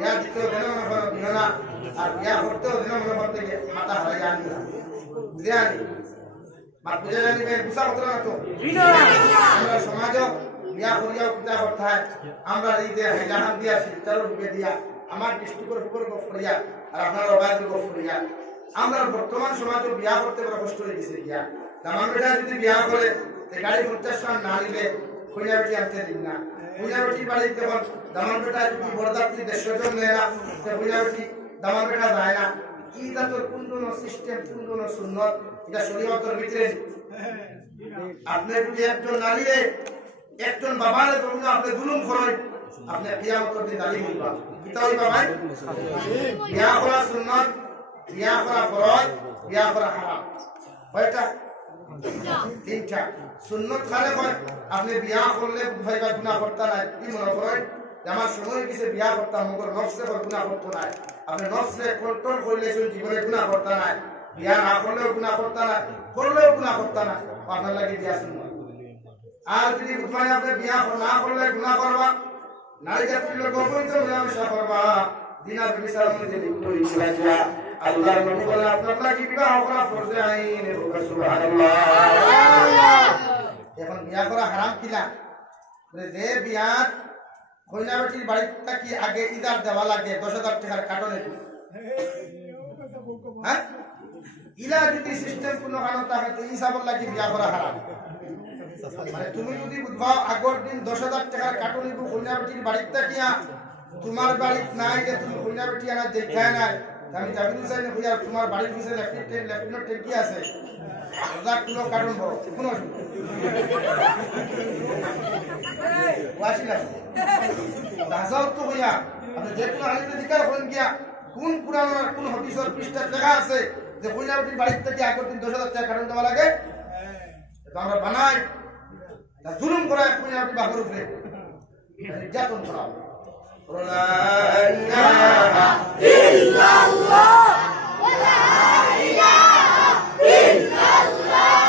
বিয়া দিতেও দিন মনে করো দিন না আর বিয়া করতেও দিন মনে করতে গিয়ে মাথা হারাই আনি না বুঝে আনি মাত বুঝে জানি গুছা করতে না তো আমরা সমাজও বিয়া করিয়াও কিতা করতে হয় আমরা এই যে জাহান দিয়া শিলচারও ঢুকে দিয়া আমার ডিস্ট্রিক্টের উপর গফ করিয়া আর আপনার অবাধের গফ করিয়া আমরা বর্তমান সমাজও বিয়া করতে বড় কষ্ট হয়ে গেছে গিয়া দামান বেটা যদি বিয়া করে গাড়ি 50 টাকা না নিলে কইনা বেটি আনতে দিন না কইনা বেটি বাড়ি যখন দামান বেটা যদি বরযাত্রী 150 জন নেয় না সে কইনা বেটি দামান বেটা যায় না কি তা তোর কোন সিস্টেম কোন সুন্নত এটা শরীয়তের ভিতরে আপনি যদি একজন নারীরে একজন বাবারে ধরুন আপনি জুলুম করেন আপনি কিয়ামতের দিন দাঁড়িয়ে হইবা কিতা হইবা ভাই বিয়া করা সুন্নত বিয়া করা ফরজ বিয়া করা হারাম কয়টা তিনটা সুন্নত খালে হয় আপনি বিয়া করলে ভাইবা গুনাহ করতে নাই কি মনে করেন আমার সময় কিছু বিয়া করতাম মগর নফসে গুনাহ করতে নাই আপনি নফসে কন্ট্রোল করলে জীবনে গুনাহ করতে নাই বিয়া না করলেও গুনাহ করতে নাই করলেও গুনাহ করতে নাই আপনার লাগে বিয়া সুন্নত আর যদি বুঝবাই আপনি বিয়া না করলে গুনাহ করবা নারী জাতির লোক অবৈধ মিলামেশা করবা দিনা বিচার মধ্যে লিপ্ত হয়ে যাবা আল্লাহর নবী বলেন আপনার লাগি বিবাহ করা ফরজে আইন সুবহানাল্লাহ এখন বিয়া করা হারাম কিনা মানে যে বিয়ার কইনা বেটির বাড়িটা কি আগে ইদার দেওয়া লাগে 10,000 টাকার কাটনে হ্যাঁ ইলা যদি সিস্টেম কোনো কারণ থাকে তো হিসাবর লাগি বিয়া করা হারাম মানে তুমি যদি বুঝবাও আগর দিন 10,000 টাকার কাটন নিব কইনা বেটির বাড়িটা কিয়া তোমার বাড়ি নাই যে তুমি কইনা বেটি আনা দেখায় নাই আমি জামিন চাই না ভাইয়া তোমার বাড়ির পিছনে লেফটিনো ট্যাঙ্কি আছে 1000 কিলো কাটন বড় কোন ওয়াসিলা দাজাও তো ভাইয়া আপনি যে কোনো হাদিসে জিকার করেন গিয়া কোন পুরানোর কোন হাদিসের পৃষ্ঠা লেখা আছে যে কইনা বেটির বাড়ির থেকে আগর দিন 10,000 টাকা কাটন দেওয়া লাগে এটা আমরা বানাই না জুলুম করা কইনা বেটি বাহুর উপরে নির্যাতন করা লা ইলাহা ইল্লাল্লাহ ওয়া লা ইলাহা ইল্লাল্লাহ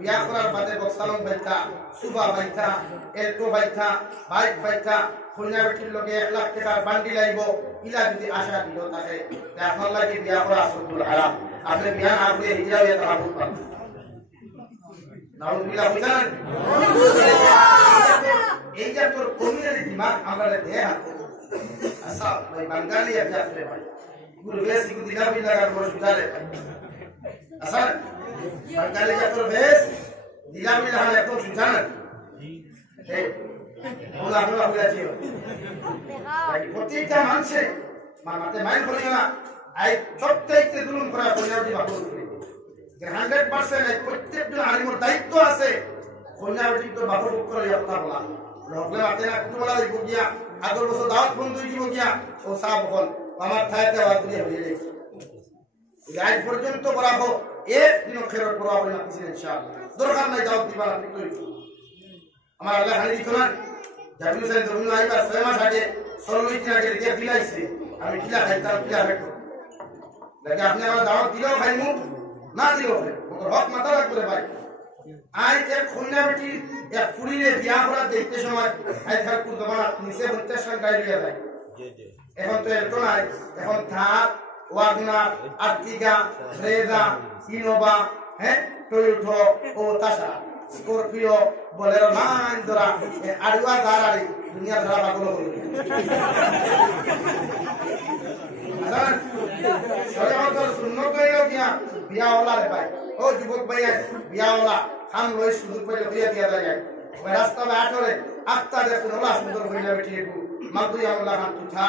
বিয়া করার বাদে বক্সালন বাইতা সুবা বাইতা এলটো বাইতা বাইক বাইতা কইনা বেটির লগে 1 লাখ টাকার বান্ডি লাইব ইলা যদি আশা দিল থাকে তে আপনার লাগি বিয়া করা আসল হারাম আপনি বিয়া না করে হিজরা হয়ে তারাবুত পাবেন নাউজুবিল্লাহ বুঝান এই যে তোর কমিউনিটি দিমাগ আমরা দেহে হাতে আচ্ছা ভাই বাঙালি একটা আছে ভাই পুরো বেশি দিলা বিলা কার বড় সুজালে আচ্ছা বাঙালি জাতর বেশ দিলামি লাহান একদম সুজান এই ওলা আমরা হইয়াছি প্রত্যেকটা মানুষে মাতে মাইল করি না আই প্রত্যেককে জুলুম করা কইনাটি বাবু 100% এই প্রত্যেকজন আলিমের দায়িত্ব আছে কইনাটি তো বাবু করে আপনার বলা লগলে আতে না একটু বলা দিব গিয়া আগর বছর দাওয়াত বন্ধ হয়ে দিব গিয়া ও সাহেব বল আমার থাইতে আওয়াজ দিয়ে হয়ে গেছে আজ পর্যন্ত বলা হোক এক দিন খেরত পড়া হবে না কিছু ইনশাআল্লাহ দরকার নাই দাওয়াত দিবা না ঠিক আমার আল্লাহ হানি দিত না জাবির সাহেব ধরুন আইবার 6 মাস আগে 16 দিন আগে যে বিলাইছে আমি কিলা খাইতাম কিলা রাখো লাগে আপনি আমার দাওয়াত দিলেও খাইমু না দিলেও খাই ওর হক মাথা রাখতে ভাই আই এক খুলনা বেটি এক ফুরিলে বিয়া করা দেখতে সময় আই থাকুর জমানা নিচে 50 টাকা গাড়ি লিয়া যায় এখন তো এত নাই এখন থাক ওয়াগনার আর্টিগা রেজা ইনোভা হ্যাঁ টয়োটা ও তাসা স্করপিও বলেরো মান ধরা আড়ুয়া গাড়ি দুনিয়া ধরা পাগল হলো শরীয়তের সুন্নাত হইলো কিয়া বিয়াওয়ালা রে ভাই ও যুবক ভাইয়া বিয়াওয়ালা খান লই সুযোগ পাইলে বিয়া দিয়া যায় রাস্তা বাটরে আত্মা দেখুন ওলা সুন্দর হইলা বেটিয়ে মাদুই আমলা খান তুথা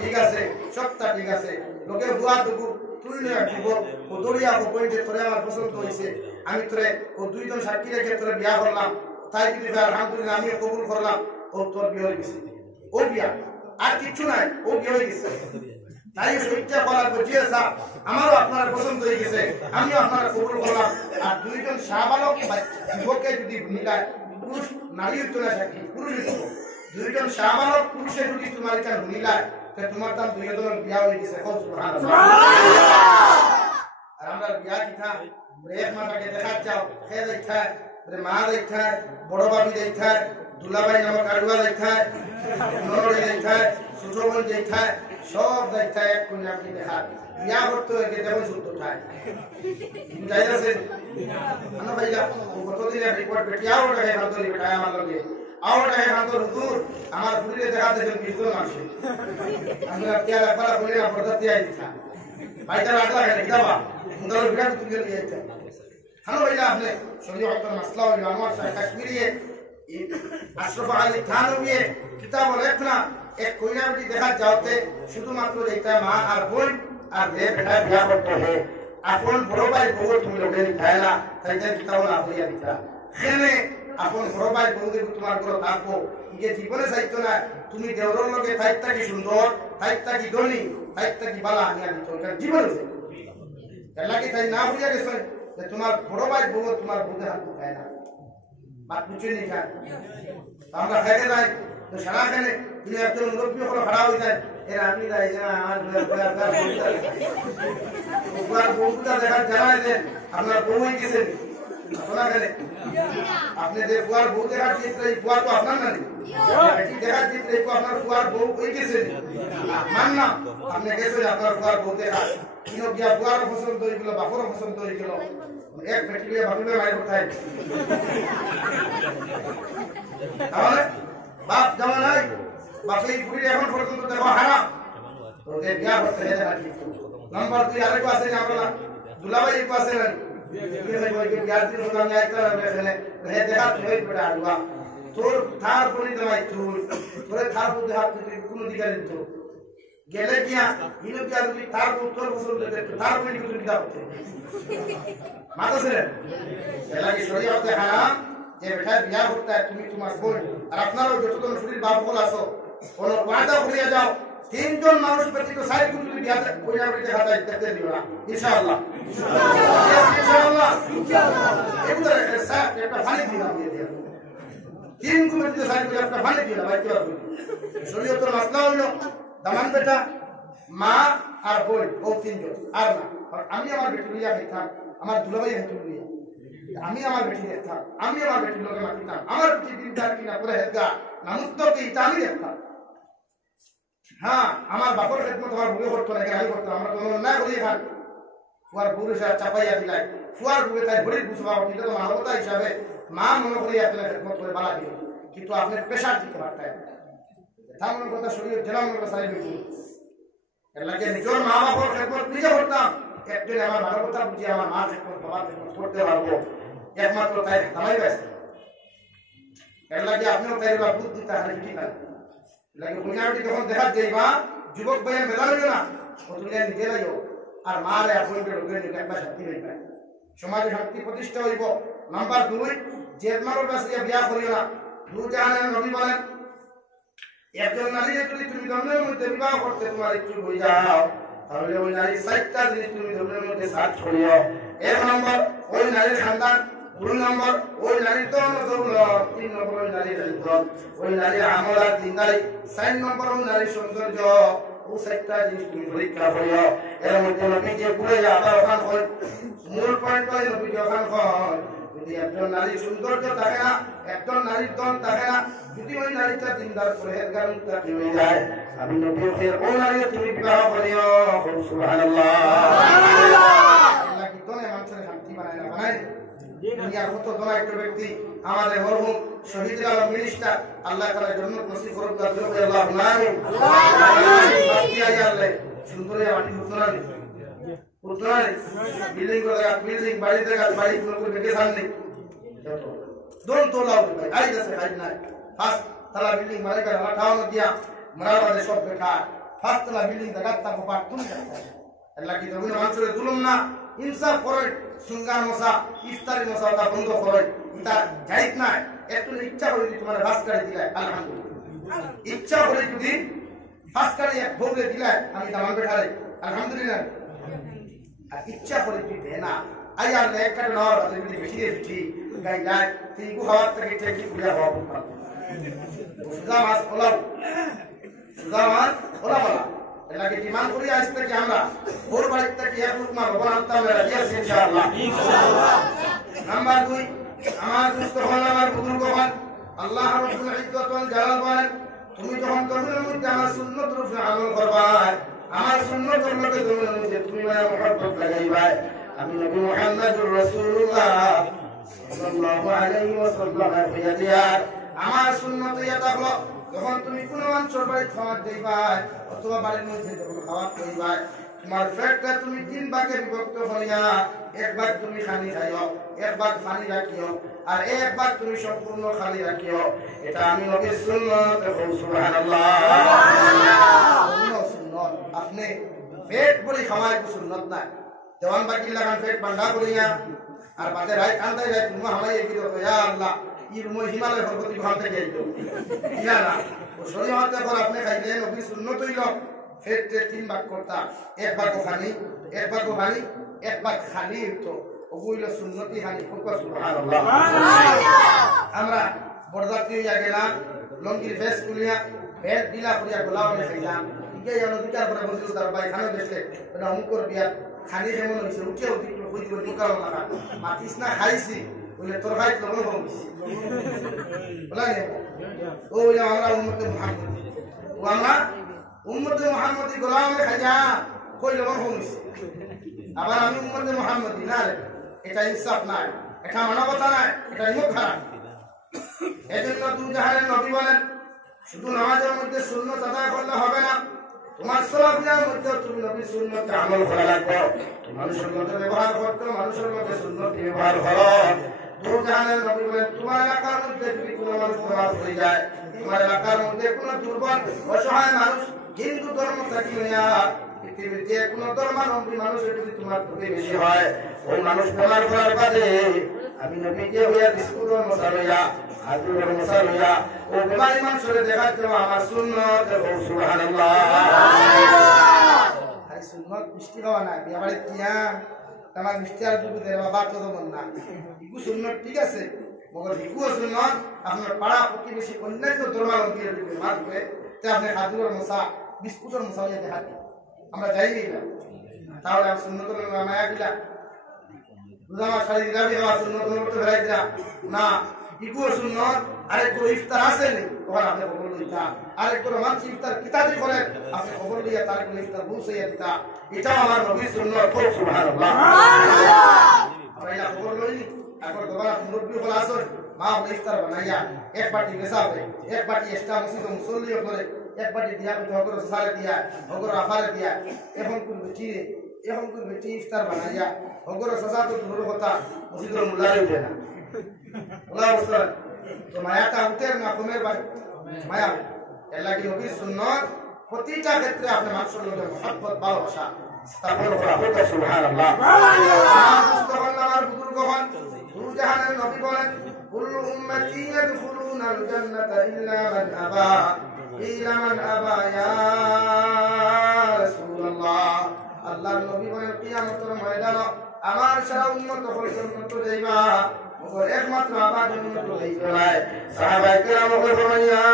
ঠিক আছে সবটা ঠিক আছে লোকে বুয়া দুগু তুললে দিব ও দড়িয়া ও পয়েন্টে তোরে আমার পছন্দ হইছে আমি তোরে ও দুইজন সাক্ষী রেখে তোরে বিয়া করলাম তাই যদি আলহামদুলিল্লাহ আমি কবুল করলাম ও তোর বিয়ে হয়ে গেছে ও বিয়া আর কিছু নাই ও বিয়ে হয়ে গেছে তাই সত্যি করার বুঝিয়ে স্যার আমারও আপনারা পছন্দ হয়ে গেছে, আমিও আপনারা কবুল করলাম। আর দুইজন শাহবালক যুবককে যদি মিলায়, পুরুষ নারী হইতো না থাকি, পুরুষ হইতো, দুইজন শাহবালক পুরুষে যদি তোমার এখানে মিলায়, তোমার তার দুইজনের বিয়া হয়ে গেছে। আর আমরা বিয়া কিথা এক মাটাকে দেখা যাও, খেয়ে দেখায়, মা দেখায়, বড় বাবি দেখায়, দুলাভাই নামক কারুয়া দেখায়, ননড়ি দেখায়, ছোট বোন দেখায়, সব দেখায় এক কন্যাকে দেখায়। বিয়া করতে হয়ে যেমন সূত্র খায় যাই আছে আনো ভাইয়া কতদিন রিপোর্ট পেটি আও টাকা হাত ধরে বেটায় আমার লগে আও টাকা হাত ধরে হুজুর আমার পুরিলে দেখা দেখেন বিজন আসে আমরা কেলা একবার বলে না পড়তে আই দিছা ভাইটা লাগলা কেন কিবা মুদার বিরাট তুলে নিয়ে যাচ্ছে আনো ভাইয়া আপনি শরীয়ত মাসলা ও আনোয়ার শাহ কাশ্মীরি আশরাফ আলী থানভী কিতাব লেখনা এক কইনাটি দেখা যাওতে শুধুমাত্র এটা মা আর বোন আর যে বেটা বিয়া করতে হয় আপন বড় ভাই বউ তুমি লোকে খায় না তাই তাই কিতাব না হইয়া দিতা খেলে আপন বড় ভাই বউদের তোমার ঘর থাকবো যে জীবনে চাইতো না তুমি দেওরের লগে থাইতা কি সুন্দর থাইতা কি ধনী থাইতা কি বালা আনিয়া দিত এটা জীবনে এলাকি তাই না হইয়া গেছে যে তোমার বড় ভাই বউ তোমার বউদের হাত খায় না বাদ বুঝে নি খায় আমরা খাইতে যাই তো সারা খেলে তুমি একজন মুরব্বী হলো খারাপ হয়ে যায় এর আমি যাই যে আমার বউটা দেখার জানাই যে আপনার বউ হয়ে গেছেন শোনা গেলে আপনি যে বুয়ার বউ দেখার চিত্র এই বুয়া তো আপনার না দেখার চিত্র এই আপনার বুয়ার বউ হয়ে গেছেন মান না আপনি গেছেন আপনার বুয়ার বউ দেখা কিন্তু গিয়া বুয়ারও পছন্দ হয়ে গেল বাপরও পছন্দ হয়ে গেল এক বেটি বাপিবে মায়ের কোথায় তাহলে বাপ যেমন নাই বাপের পুরী এখন পর্যন্ত দেখো হারাম তোদের বিয়া করতে হেরে রাখি নাম্বার 2 আরেকো আছে না আমরা দুলাভাই একো আছে না বিয়ার দিন হলাম না একটা এখানে হে দেখা তুই পড়া আলুয়া তোর থার পরি দেওয়াই তুই তোরে থার বুদ্ধি হাত তুই কোন দিকে দিত গেলে কিয়া ইনো কি তুই থার তোর পছন্দ দে থার পরি তুই দিদা হতে মাথা ছেড়ে এলাকি শরীয়তে হারাম যে বেটা বিয়া করতে তুমি তোমার বোন আর আপনারও যতজন শরীর বাপ বল আসো কোন ওয়াদা করিয়া যাও তিনজন মানুষ ব্যতীত সাইড কিন্তু বিয়া কইরা বেটে হাতে দেখতে দিও না ইনশাআল্লাহ ইনশাআল্লাহ এগুলো স্যার একটা ফানি দিও দিয়ে তিন গুণ ব্যতীত সাইড করে একটা ফানি দিও না ভাই কি হবে শরীয়তের মাসলা হলো দামান বেটা মা আর বোন ও তিনজন আর না আমি আমার বেটি লইয়া খাইতাম আমার দুলাভাই হাতে লইয়া আমি আমার বেটি দেখতাম আমি আমার বেটির লোকে মাতিতাম আমার বেটি দিনদার কিনা করে হেদগা নামুত্তরকে ইটা আমি দেখতাম হ্যাঁ আমার বাপর খেদমত আমার বুড়ে করতো না আমি করতাম আমরা তো না করি খান ফুয়ার বুড়ে চাপাইয়া দিলাই ফুয়ার বুড়ে তাই বড়ির বুঝবা কিন্তু তো মানবতা হিসাবে মা মনে করি আপনার খেদমত করে বালা দিল কিন্তু আপনি পেশার দিতে পারতেন তেমন কথা শরীর জেলা মনে সারি হইল এর লাগে নিজের মা বাপর খেদমত নিজে করতাম একদিন আমার মানবতা বুঝি আমার মা খেদমত বাবার খেদমত করতে পারবো একমাত্র তাই দামাই গেছে এর লাগে আপনিও তাই বুদ্ধ দিতে হারে ঠিক না লাগে বুঝাবটি যখন দেখা যাইবা যুবক ভাইয়ের মেলা হইল না কতদিন নিজে যাইও আর মা রে আপনাদের রোগের নিয়ে একবার শান্তি হইবে সমাজে শান্তি প্রতিষ্ঠা হইব নাম্বার 2 যে মারো বাসিয়া বিয়া করিও না দু জাহানের নবী বলেন একজন নারী যদি তুমি ধর্মের মধ্যে বিবাহ করতে তোমার ইচ্ছুক হয়ে যাও তাহলে ওই নারী 7টা জিনিস তুমি ধর্মের মধ্যে সার্চ করিও এক নম্বর ওই নারীর খানদান 2 নম্বর ওই নারীর দৌলত 3 নম্বর ওই নারীর ইজ্জত ওই নারীর আমল আর দিনদারি 4 নম্বর ওই নারীর সৌন্দর্য ও 7টা জিনিস তুমি পরীক্ষা করিও এর মধ্যে নবী যে পুরো আবার ওখান হয় মূল পয়েন্ট হয় নবী যখন হয় যদি একজন নারী সৌন্দর্য থাকে না একজন নারীর দম থাকে না যদি ওই নারীটা দিনদার পরহেজগার মুত্তাকি হয়ে যায় আমি নবী ফের ওই নারী তুমি বিবাহ করিও সুবহানাল্লাহ আল্লাহ কি তোনে মানুষের শান্তি বানায় না বানায় দুনিয়ার কত বড় একটা ব্যক্তি আমাদের মরহুম শহীদ আলম মিনিস্টার আল্লাহ তাআলা জান্নাত নসিব করুক আল্লাহ আমিন আল্লাহ সুন্দর মাটি উত্তরায় বিল্ডিং করে বিল্ডিং বাড়ি থেকে বাড়ি করে বেঁকে সামনে दोन तोला भाई आई जैसे हाइट ना फास्ट तला बिल्डिंग मारे का लाठाओ न दिया मरावा दे सब बैठा फास्ट तला बिल्डिंग जगत तक पाट तुम करता है अल्लाह की जमीन मानसुरे जुलुम ना इंसाफ करे सुंगान मसा इफ्तारी मसा का बंद करे इता जाइत ना একটু ইচ্ছা করে যদি তোমার বাস করে দিলে আলহামদুলিল্লাহ ইচ্ছা করে যদি ফাসকারি এক ভোগে দিলে আমি দামান বেঠারে আলহামদুলিল্লাহ আর ইচ্ছা করে তুই দে না আই আর এক কাটে না আর যদি বেশি বেশি গাই যায় তুই গুহাওয়ার থেকে ঠেকি পুরা হওয়া বুঝা সুজা মাছ ওলাও এলাকে ডিমান্ড করি আজ থেকে আমরা ওর বাড়ির থেকে এক লুকমা ভগবান আনতাম রাজি আছি ইনশাআল্লাহ নাম্বার 2 আমার দুস্থ হল আমার বুজুর্গ হল আল্লাহ রাব্বুল ইজ্জত ওয়াল জালাল বলেন তুমি যখন তোমার মধ্যে আমার সুন্নত রূপে আমল করবা আমার সুন্নতের মধ্যে তুমি মায়া মুহাব্বত লাগাইবা আমি নবী মুহাম্মদুর রাসূলুল্লাহ সাল্লাল্লাহু আলাইহি ওয়াসাল্লাম আমার সুন্নত ইয়া থাকলো যখন তুমি কোনো মানুষের বাড়ি খাবার দিবা অথবা বাড়ির মধ্যে যখন খাবার করিবা তোমার পেটটা তুমি 3 ভাগে বিভক্ত হইয়া এক ভাগ তুমি খালি খাইও এক ভাগ পানি রাখিও আর এক ভাগ তুমি সম্পূর্ণ খালি রাখিও এটা আমি নবীর সুন্নাত সুবহানাল্লাহ সুন্নাত আপনি পেট ভরে খাওয়ার কোনো সুন্নাত না দেওয়ান বাকি লাগান পেট বান্ধা করিয়া আর বাদে রাত আন্দাই যায় তুমি আমায় এই দিও ইয়া আল্লাহ এই রুমে হিমালয় পর্বত গুহাল থেকে আইতো ইয়া না ও শরীয়তে পর আপনি খাইলেন নবীর সুন্নাত হইল পেটে 3 ভাগ করতা এক ভাগ খালি এক ভাগ খালি এক ভাগ খালি হতো ওগুলো সুন্নতি খালি সুবহানাল্লাহ আমরা বরদাতি হইয়া গেলাম লঙ্গির ফেস কুলিয়া পেট দিলা করিয়া গোলাও নে খাইলাম ইকে জানো বিচার করে বসিল তার ভাই খানো দেশে মানে অমুকর বিয়া খালি যেমন হইছে উঠে উঠি কই দিব দোকান লাগা মাতিস না খাইছি বলে তোর ভাই লবণ হইছে বলা নে ও বলে আমরা উম্মতে মুহাম্মদ ও আমরা উম্মতে মুহাম্মদি গোলামে খাইয়া কই লবণ হইছে আবার আমি উম্মতে মুহাম্মদি না এটা ইনসাফ না এটা মানবতা না এটা ইমো খারাপ এজন্য তুমি জাহানের নবী বলেন শুধু নামাজের মধ্যে সুন্নাত আদায় করলে হবে না তোমার সালাতের মধ্যে তুমি নবীর সুন্নাতে আমল করা লাগবে মানুষের মধ্যে ব্যবহার করতে মানুষের মধ্যে সুন্নাত ব্যবহার করো তুমি জাহানের নবী বলেন তোমার এলাকার মধ্যে যদি কোনো মানুষ নামাজ পড়ে যায় তোমার এলাকার মধ্যে কোনো দুর্বল অসহায় মানুষ হিন্দু ধর্ম থাকিয়া পৃথিবীতে কোনো ধর্মাবলম্বী মানুষের যদি তোমার প্রতি বেশি হয় ওই মানুষ তোমার করার বাদে আমি নবীকে হইয়া বিস্কুটের মশা লইয়া হাজুরের মশা লইয়া ও বেমারি মানুষের দেখাতে আমার সুন্নত সুবহানাল্লাহ আরে সুন্নত মিষ্টি খাওয়া না বিয়া বাড়ি কিয়া আমার মিষ্টি আর দুধ দেওয়া বাবা তো মন না ইকু সুন্নত ঠিক আছে মগর ইকু সুন্নত আপনার পাড়া প্রতিবেশী অন্যান্য ধর্মাবলম্বীর দিকে মারবে তে আপনি হাজুরের মশা বিস্কুটের মশা লইয়া দেখাতে আমরা যাইনি না তাহলে আমি সুন্নতের মায়া দিলা রোজামা শাড়ি দিলা বিয়া সুন্নতের মতো ভেড়াই দিলা না ইকু সুন্নত আরেক তো ইফতার আছে নি তখন আপনি খবর লইতা আরেক তো মানুষ ইফতার কিতাবি করেন আপনি খবর লইয়া তার কোন ইফতার বুঝাইয়া দিতা এটা আমার নবীর সুন্নত সুবহানাল্লাহ আমরা এটা খবর লই এখন দোকান মুরব্বি হল আসর মা ইফতার বানাইয়া এক বাটি মেসাবে এক বাটি এক্সট্রা মুসল্লি করে এক বাটি দিয়া হগর সারে দিয়া হগর আফারে দিয়া এখন কোন বেটি ইফতার বানাইয়া হগর সাজা তো দূর কথা মসজিদের মুল্লারে উঠে না ওলা বসরা তো মায়াটা উঠে না কমের বাড়ি মায়া এর লাগি নবীর সুন্নাত প্রতিটা ক্ষেত্রে আপনি মানুষের লগে মহব্বত ভালোবাসা স্থাপন করা হোক সুবহানাল্লাহ আমার বুজুর্গগণ দুর জাহানের নবী বলেন কুল্লু উম্মতি ইয়াদখুলুনাল জান্নাতা ইল্লা মান আবা ইলা মান আবা ইয়া রাসূলুল্লাহ আল্লাহর নবী বলেন কিয়ামতের ময়দানে আমার সারা উম্মত হল জান্নাতে যাইবা মগর একমাত্র আবা জান্নাতে যাইবে না সাহাবায়ে কেরাম বলেন ইয়া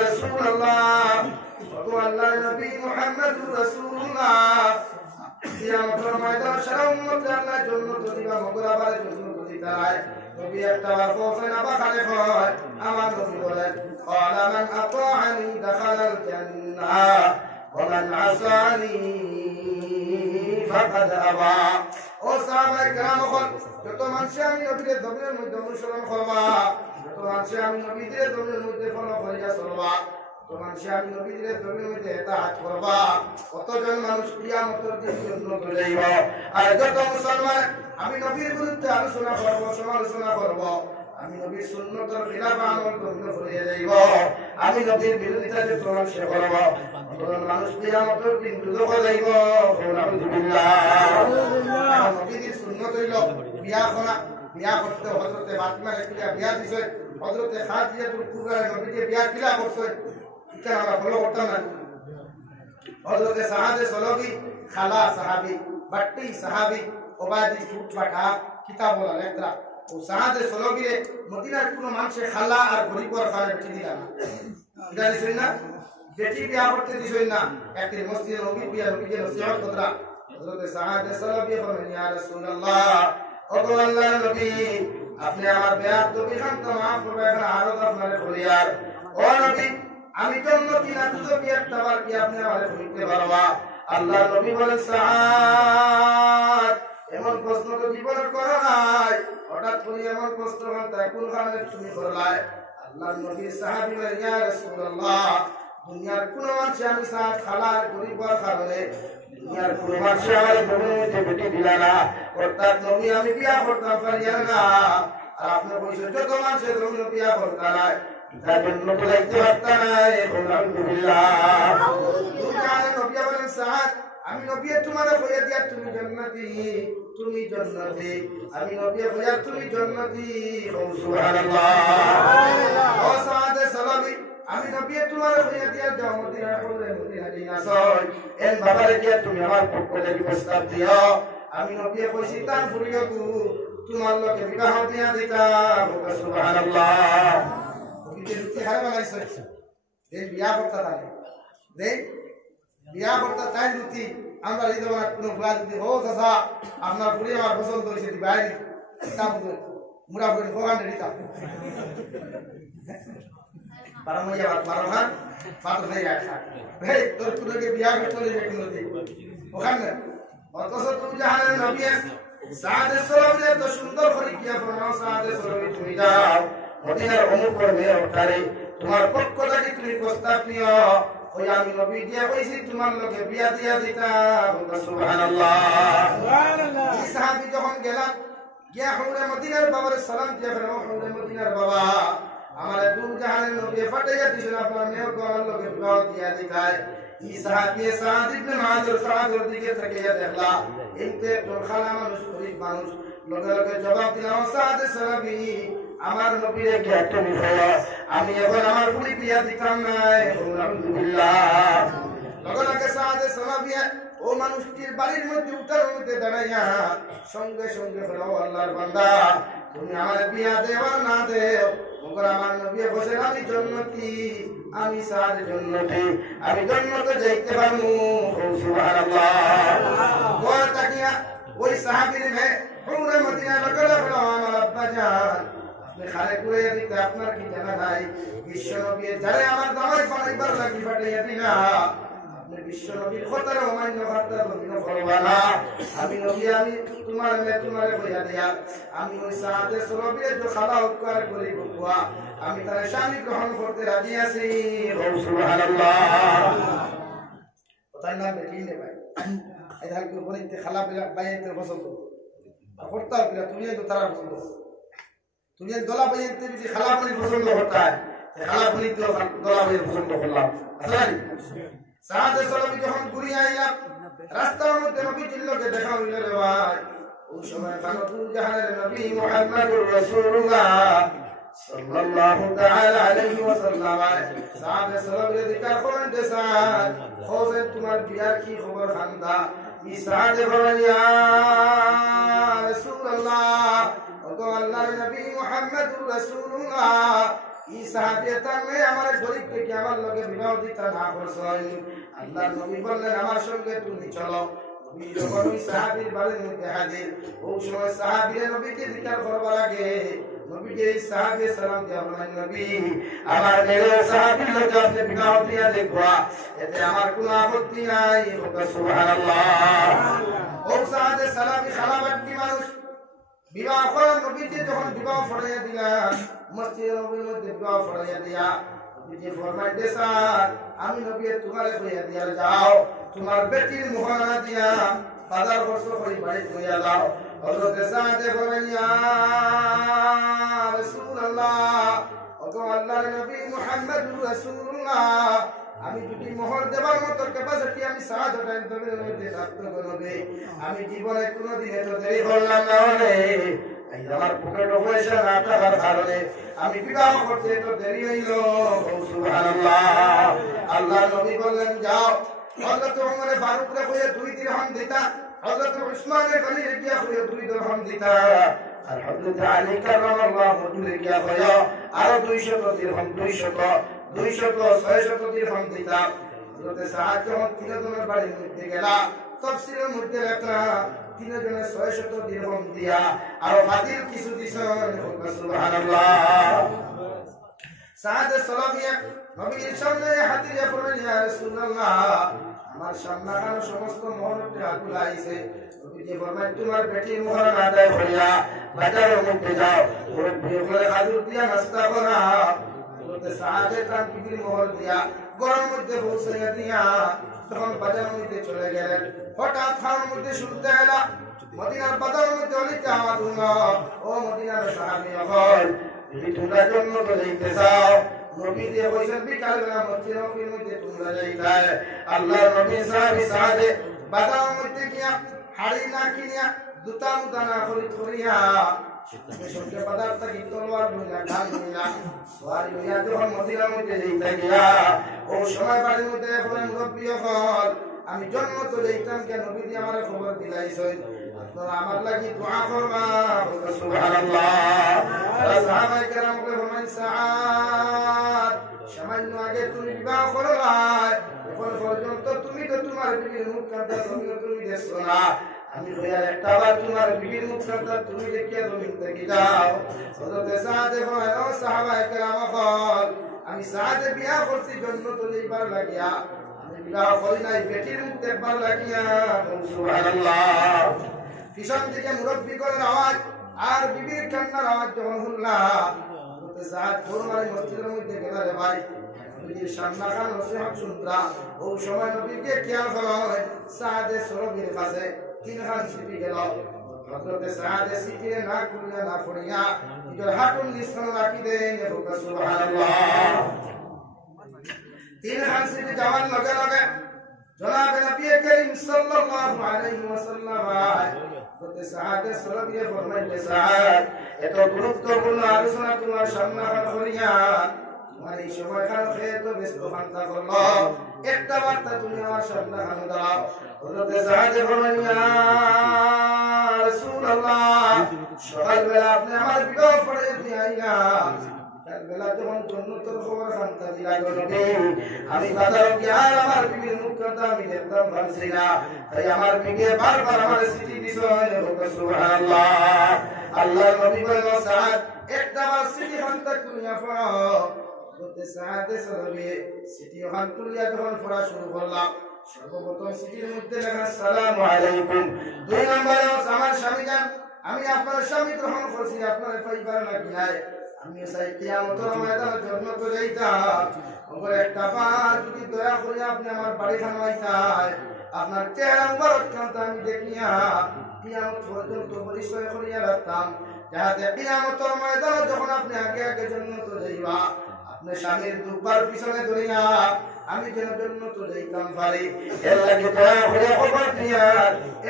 রাসূলুল্লাহ ও আল্লাহর নবী মুহাম্মদুর রাসূলুল্লাহ কিয়ামতের ময়দানে সারা উম্মত আল্লাহ জান্নাতে যাইবা মগর আবা জান্নাতে যাইবে নবী একটা বার কোফেন আবা খালে হয় আমার নবী বলেন قال من أطاعني دخل الجنة ومن عصاني فقد أبى ও সাহাবায়ে কেরাম যত মানুষ আমি নবীর দমের মধ্যে অনুসরণ করবা যত মানুষ আমি নবীর দমের মধ্যে ফলো করিয়া চলবা যত মানুষ আমি নবীর দমের মধ্যে ইতাআত করবা কতজন মানুষ কিয়ামতের দিন জান্নাতে যাইব আর যত মুসলমান আমি নবীর বিরুদ্ধে আলোচনা করব সমালোচনা করব আমি নবীর সুন্নতের খিলাফ আমল করব ফিরে যাইব আমি নবীর বিরোধিতাকে প্রমাণ শেষ করব তখন মানুষ কিয়ামতের দিন দুজকে যাইব আলহামদুলিল্লাহ নবীর সুন্নত হইল বিয়া করতে হযরতে ফাতিমা রাদিয়াল্লাহু বিয়া দিছে হযরতে খাদিজাতুল কুবরা নবীকে বিয়া কিলা করছে এটা আমরা ফলো করতাম না হযরতে সাহাবে সলবি খালা সাহাবী বাট্টি সাহাবী ওবাদি ফুটফাটা কিতাব বলা লেখরা ও সাহাবে সলবি মদিনার কোন মানুষে খালা আর গরিবর খালে বেটি দিলা না এটা দিছেন না বেটি বিয়া করতে দিছেন না একটি মসজিদে নবী বিয়া নবীকে নসিহত করা হযরতে সাহাবে সলবি বলেন ইয়া রাসূলুল্লাহ ও আল্লাহর নবী আপনি আমার বেয়াত নবী খান তো maaf করবেন আরো আপনারে বলিয়ার ও নবী আমি জন্নতি না তো কি একটা বার কি আপনি আমারে বলতে পারবা আল্লাহর নবী বলেন সাদ এমন প্রশ্ন তো জীবনে করো নাই হঠাৎ করে এমন প্রশ্ন তাই কোন কারণে তুমি করলাই আল্লাহর নবী সাহাবী বলেন ইয়া রাসূলুল্লাহ দুনিয়ার কোন মানুষ আমি সাথ খালার গরিবর কারণে দুনিয়ার কোন মানুষ আমার বউতে বেটি দিলা না অর্থাৎ নবী আমি বিয়া করতাম পারিয়া না আর আপনি বলছেন যত মানুষের নবী বিয়া করতা না তার জন্য বলাইতে পারতা না আলহামদুলিল্লাহ তুমি জানেন নবী বলেন সাদ আমি নবী তোমারে কইয়া দিয়া তুমি জান্নাতি আমি নবী কইয়া তুমি জান্নাতি সুবহানাল্লাহ ও সাদ সালামি আমি নবী তোমারে কইয়া দিয়া যাও মদিনা হলে মদিনা দিনা সয় এর বাবারে দিয়া তুমি আমার পক্ষ থেকে প্রস্তাব দিও আমি নবী কইছি তান ফুরিও তোমার লগে বিবাহ দিয়া দিতা সুবহানাল্লাহ ওকে রুটি খারাপ লাগাইছে দেন বিয়া করতে থাকে দেন বিয়া করতে তাই রুটি আমরা এই দেওয়ার কোনো বুয়া যদি ও চাচা আপনার পুরি আমার পছন্দ হয়েছে বাইরে কিতাব মুড়া করে ভোগান দিতা পারমাইয়া পারমান পাত্র নেই আসা ভাই তোর পুরোকে বিয়া করতে চলে কোনো দিন ওখানে অথচ তুমি জানেন নবী সাদে সলামে তো সুন্দর করে কিয়া ফরমাও সাদে সলামে তুমি যাও মদিনার অমুক করবে ওটারে তোমার পক্ষ থেকে তুমি প্রস্তাব নিও ওই আমি নবী দিয়া কইছি তোমার লগে বিয়া দিয়া দিতা সুবহানাল্লাহ সুবহানাল্লাহ এই সাহাবী যখন গেলাম গিয়া হউরে মদিনার বাবার সালাম দিয়া ফেলো হউরে মদিনার বাবা আমারে দূর জাহানের নবী ফাটাইয়া দিছেন আপনার মেয়ে গলার লগে বিবাহ দিয়া দিতায় এই সাহাবী সাদ ইবনে মাদুর সাহাবীর দিকে তাকিয়ে দেখলা এতে তোর খালা মানুষ গরিব মানুষ লগে লগে জবাব দিলাম সাদ সাহাবী আমার নবীরে কি একটা বিষয় আমি এখন আমার পুরি বিয়া দিতাম না আলহামদুলিল্লাহ লগে লগে সাদে সাহাবিয়া ও মানুষটির বাড়ির মধ্যে উঠার মধ্যে দাঁড়াইয়া সঙ্গে সঙ্গে বলো আল্লাহর বান্দা তুমি আমার বিয়া দেওয়া না দেও মগর আমার নবী বসে আমি জান্নাতি আমি সাদ জান্নাতি আমি জান্নাতে যাইতে পারবো সুবহানাল্লাহ ওয়া তাকিয়া ওই সাহাবীর মেয়ে পুরো মদিনা লগে লগে আমার আব্বা জান খালে করে দিতে আপনার কি জানা নাই বিশ্ব নবী যারে আমার দামাই পাইবার লাগি ফাটাইয়া দিলা আপনি বিশ্ব নবীর কথার অমান্য করতে বলিন করবানা আমি নবী আমি তোমারে কইয়া দিয়া আমি ওই সাহাবে সলবে যে খালা উপকার করি বুয়া আমি তার স্বামী গ্রহণ করতে রাজি আছি সুবহানাল্লাহ কথা না বেটি নে ভাই এই ধাল করে বলিতে খালা বিলা বাইতে পছন্দ করতে হবে তুমি তো তার পছন্দ তুমি দোলা বাইতে যদি খালা বলি পছন্দ होता है খালা বলি তো দোলা বলি পছন্দ করলাম আসলে সাহাবে সলবে যখন ঘুরে আইলাম রাস্তার মধ্যে নবী জিল্লকে দেখা হইল রে ভাই ওই সময় কানতুল জাহানের নবী মুহাম্মদুর রাসূলুল্লাহ সাল্লাল্লাহু তাআলা আলাইহি ওয়াসাল্লাম সাহাবে সলবে জিকার করেন দেশান খোঁজে তোমার বিয়ার কি খবর খান্দা ই সাহাবে বলেন ইয়া রাসূলুল্লাহ ওগো আল্লাহর নবী মুহাম্মদুর রাসূলুল্লাহ এই সাহাবিয়াতার মেয়ে আমার গরিব থেকে আমার লগে বিবাহ দিতে না করছেন আল্লাহর নবী বললেন আমার সঙ্গে তুমি চলো নবী যখন ওই সাহাবীর বাড়ির মধ্যে হাজির ওই সময় সাহাবীরা নবীকে জিজ্ঞাসা করবার আগে নবীকে এই সাহাবী সালাম দিয়া বলেন নবী আমার মেয়ে সাহাবীর লগে আপনি বিবাহ দিয়া দেখবা এতে আমার কোনো আপত্তি নাই সুবহানাল্লাহ ও সাহাবী সালামী খালাবাটি মানুষ বিবাহ করার নবীকে যখন বিবাহ পড়াইয়া দিলাম মসজিদের নবীর মধ্যে বিবাহ পড়াইয়া দিয়া নবীজি ফরমাই দে স্যার আমি নবী তোমারে কইয়া দিয়া যাও তোমার বেটির মোহরা দিয়া বাজার বর্ষ করে বাড়ি কইয়া দাও হযরত সাদে বলেন ইয়া রাসূলুল্লাহ ওগো আল্লাহর নবী মুহাম্মদুর রাসূলুল্লাহ আমি যদি মোহর দেবার মতো ক্যাপাসিটি আমি সাহায্য টাইম তবে মধ্যে রাখতে হবে আমি জীবনে কোনোদিন এত দেরি করলাম না রে এই আমার পকেটে পয়সা না থাকার কারণে আমি বিবাহ করতে তো দেরি হইল। সুবহানাল্লাহ। আল্লাহ নবী বললেন যাও হযরত ওমর ফারুক রে কইয়া 2 দিরহাম দিতা, হযরত উসমান গনি রে গিয়া কইয়া 2 দিরহাম দিতা, আর হযরত আলী কারামাল্লাহু ওয়াজহুরে গিয়া কইয়া আরো 200 দিরহাম 600 দিরহাম দিতা। হযরত সাদ যখন তিনজনের বাড়ির মধ্যে গেলা তাফসীরের মধ্যে লেখা তিনজনে 600 দিরহাম দিয়া আর ফাদিল কিছু দিছেন। সুবহানাল্লাহ। সাদ সালামিয়া নবীর সামনে হাত দিয়ে বললেন ইয়া রাসূলুল্লাহ আমার সামনে সমস্ত মোহরতে আগুন আইছে। নবীজি ফরমায় তোমার বেটির মোহর আদায় করিয়া বাজারের মধ্যে যাও, মুরব্বি করে খাজুর দিয়া নাস্তা করা। বলতে সাহাবে তার বিবির মোহর দিয়া গরম মধ্যে পৌঁছাইয়া দিয়া তখন বাজারের মধ্যে চলে গেলেন। হঠাৎ খাওয়ার মধ্যে শুনতে এলা মদিনার বাজারের মধ্যে অলিতে আমার ও মদিনার সাহাবী হল যদি তোমরা জন্য তো যাইতে চাও, নবী দিয়ে কইছেন বিকাল বেলা মসজিদ নবীর মধ্যে তোমরা যাইতাই। আল্লাহ নবী সাহাবী সাহাবে বাজারের মধ্যে গিয়া হাড়ি না কিনিয়া জুতা মুতা না করিয়া সঙ্গে বাজার থেকে তলোয়ার লইয়া ঢাল লইয়া সোয়ারি লইয়া যখন মদিনার মধ্যে যাইতে গিয়া ও সময় বাড়ির মধ্যে বলেন মুরব্বী হল আমি জন্ম তো যাইতাম কেন নবী দিয়ে আমার খবর দিলাইছেন আপনারা আমার লাগি দোয়া করবা। সুবহানাল্লাহ। সাহাবায়ে কেরাম বলে ফরমান সাআদ সামান্য আগে তুমি বিবাহ করলাই, এখন পর্যন্ত তুমি তো তোমার বিবির মুখ কাঁদা তুমি দেখছো না, আমি কইয়ার একটা বার তোমার বিবির মুখ কাঁদা তুমি দেখিয়া তুমি দেখি যাও। হযরত সাদ বলেন ও সাহাবায়ে কেরাম হল আমি সাদ বিয়া করছি জন্য তো এইবার লাগিয়া, আমি বিবাহ করি নাই বেটির মুখ দেখবার লাগিয়া। সুবহানাল্লাহ। পিছন থেকে মুরব্বি করার আওয়াজ আর বিবির কান্নার আওয়াজ যখন শুনলাম সাদ দৌড় মারি মসজিদের মধ্যে গেলা রে ভাই নবীর সামনে খান নসিহত শুনতা। ও সময় নবীকে খেয়াল করা হয় সাদে সরবীর কাছে 3 খান সিটি গেল। হযরত সাদে সিটি না খুলিয়া না পড়িয়া ইদর হাতুন নিসন রাখি দেন। সুবহানাল্লাহ। 3 খান সিটি যাওয়ার লগে লগে জনাব নবী করিম সাল্লাল্লাহু আলাইহি ওয়াসাল্লাম হযরত সাদে সরবীর ফরমাইলে সাদ এত গুরুত্বপূর্ণ আলোচনা তোমার সামনে করিয়া তোমার এই সময় খান খেয়ে তো ব্যস্ত ভান্তা করলো, একটা বার্তা তুমি আমার সামনে খান দাও। হযরত সাদে ফরমাইলেন ইয়া রাসূলুল্লাহ সকালবেলা আপনি আমার বিবাহ পড়ে দিয়ে আইলা, বেলা যখন জন্নতের খবর খান্তা দিলা নবী আমি বাজারে গিয়া আমার বিবির মুখ কথা আমি দেখতাম পারছি না, তাই আমার বিবি বারবার আমার সিটি দিছো। সুবহানাল্লাহ। আল্লাহ নবী বলেন সাদ একটা বার সিটি খান্তা কুলিয়া পড়ো। বলতে সাদে সরবে সিটি খান কুলিয়া যখন পড়া শুরু করলাম সর্বপ্রথম সিটির মধ্যে লেখা আসসালামু আলাইকুম। 2 নম্বরে আমার স্বামী জান আমি আপনার স্বামী গ্রহণ করছি আপনার পাইবার নাকি নাই, আমি চাই কিয়ামতের ময়দানে জন্ম তো যাইতাম, ওপরে একটা বার যদি দয়া করে আপনি আমার বাড়ি খানাইতাই আপনার চেহারা মুবারক কান্তা আমি দেখিয়া কিয়ামত পর্যন্ত পরিচয় করিয়া রাখতাম, যাতে কিয়ামতের ময়দানে যখন আপনি আগে আগে জন্ম তো যাইবা আপনার স্বামীর দুবার পিছনে ধরিয়া আমি যেন জন্ম তো যাইতাম পারি। এর লাগে দয়া করে খবর দিয়া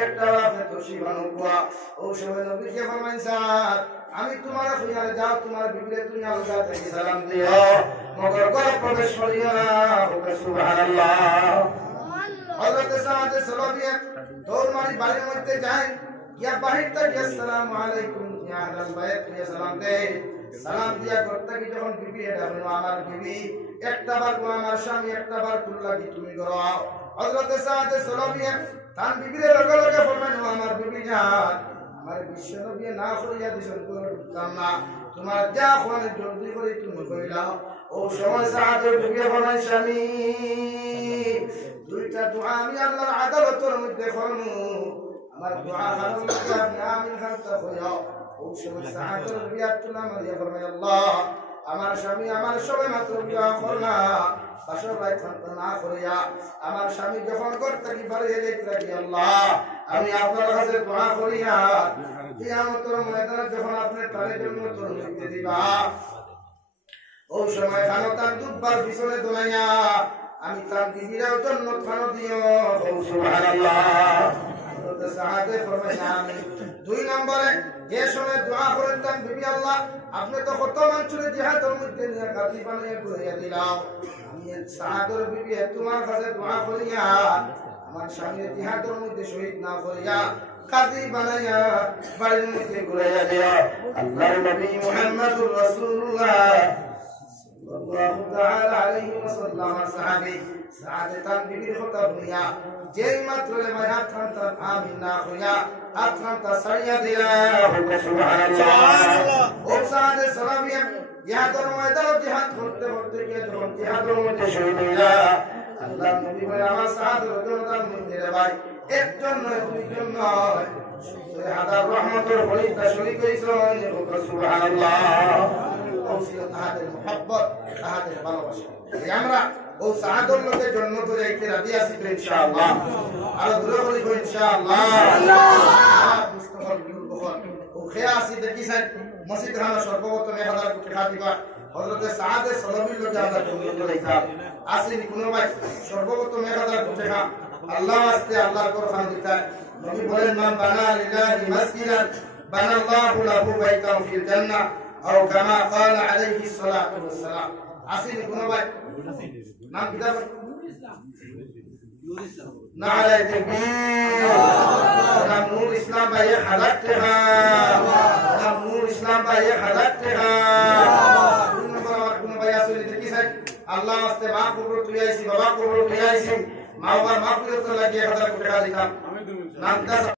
একটা আপনি তো শিবানুয়া। ও সময় নবীকে ফরমাইছেন আমি তোমার খুঁয়ারে যাও তোমার বিবিরে তুমি আলাদা থেকে সালাম দিও, মগর ঘরে প্রবেশ করিও না। সুবহানাল্লাহ। হযরত সাদ সালাবী দৌড় মারি বাড়ির মধ্যে যায় গিয়া বাহির থেকে আসসালামু আলাইকুম ইয়া আহলাল বাইত ইয়া সালাম দে। সালাম দিয়া করতে কি যখন বিবি এটা হলো আমার বিবি একটা বার আমার স্বামী একটা বার কুল্লা কি তুমি করো। হযরত সাদ সালাবী তার বিবিরে লগে লগে ফরমান আমার বিবি জান আমার বিশ্ব নবী না করিয়া দিছেন করতাম না, তোমার যা কোন জলদি করে তুমি কইলাও। ও সময় সাহায্য ঢুকে বলেন স্বামী 2টা দোয়া আমি আল্লাহর আদালতের মধ্যে করমু, আমার দোয়া হারুন আপনি আমিন খানটা কইও। ও সময় সাহায্য রিয়াতুল্লাহ মারিয়া ফরমায় আল্লাহ আমার স্বামী আমার সবে মাত্র বিবাহ করলা আসর রাত খানটা না করিয়া আমার স্বামী যখন করতে কি বাড়িয়ে যাইতে কি আল্লাহ আমি আপনার কাছে দোয়া করিয়া কিয়ামতের ময়দানে যখন আপনি তারে জন্য তোর মুক্তি দিবা ও সময় খানো তার দুবার পিছনে দোলাইয়া আমি তার বিবিরাও জন্য খানো দিও। সুবহানাল্লাহ। হযরত সাহাবে ফরমায় আমি দুই নম্বরে যে সময় দোয়া করতেন বিবি আল্লাহ আপনি তো কত মানুষের জিহাদের মধ্যে নিয়ে গাদি বানিয়ে ঘুরিয়ে দিলাম আমি সাহাদর বিবি তোমার কাছে দোয়া করিয়া আমার স্বামীর জিহাদের মধ্যে শহীদ না করিয়া কাজী বানাইয়া বাড়ির মধ্যে ঘুরাইয়া দিও আল্লাহর নবী মুহাম্মদুর রাসূলুল্লাহ সাল্লাল্লাহু তাআলা আলাইহি ওয়াসাল্লাম সাহাবী সাহাদাতান বিবির কথা বলিয়া যেই মাত্র মায়া থামতা আমিন না হইয়া আত্মাটা সারিয়া দিলা সুবহানাল্লাহ ও সাহাদে সালামিয়া জিহাদের ময়দানে জিহাদ করতে করতে গিয়ে যখন জিহাদের মধ্যে শহীদ হইলা আল্লাহর নবী বলে আমার সাহাদের জনতার মধ্যে রে ভাই একজন নয় দুইজন নয় 70,000 রহমতের বলিতা শরীক হইছেন সুবহানাল্লাহ ওসিলা তাহাদের মুহাব্বত তাহাদের ভালোবাসা আমরা ও সাহাদর লোকের জন্য তো যাইতে রাজি আছি ইনশাআল্লাহ আর দূরে বলি ইনশাআল্লাহ আল্লাহ মুস্তফা বিল বখর ও খেয়া আসি দেখিছেন মসজিদ খানা সর্বপ্রথম 1000 কোটি টাকা দিবা হযরত সাহাদের সলাবির লোকে আমরা জন্য যাইতাম আসেনি কোন ভাই সর্বপ্রথম 1000 কোটি টাকা আল্লাহ আস্তে আল্লাহর কোরআন দিতা নবী বলেন মান বানা লিল্লাহি মাসজিদান বানা আল্লাহু লাহু বাইতান ফিল জান্নাহ আও কামা ক্বালা আলাইহি সাল্লাতু ওয়াসসালাম আসেনি কোন ভাই নাম কিতাব নারায়ে তাকবীর নাম নূর ইসলাম ভাই হালাত টাকা নাম নূর ইসলাম ভাই হালাত টাকা কোন ভাই আসলে দেখিছেন আল্লাহ আস্তে মা কবর তুই আইছি বাবা কবর তুই আইছি মা বাবা মাফ করে তো লাগিয়ে 1000 কোটি টাকা দিতাম নাম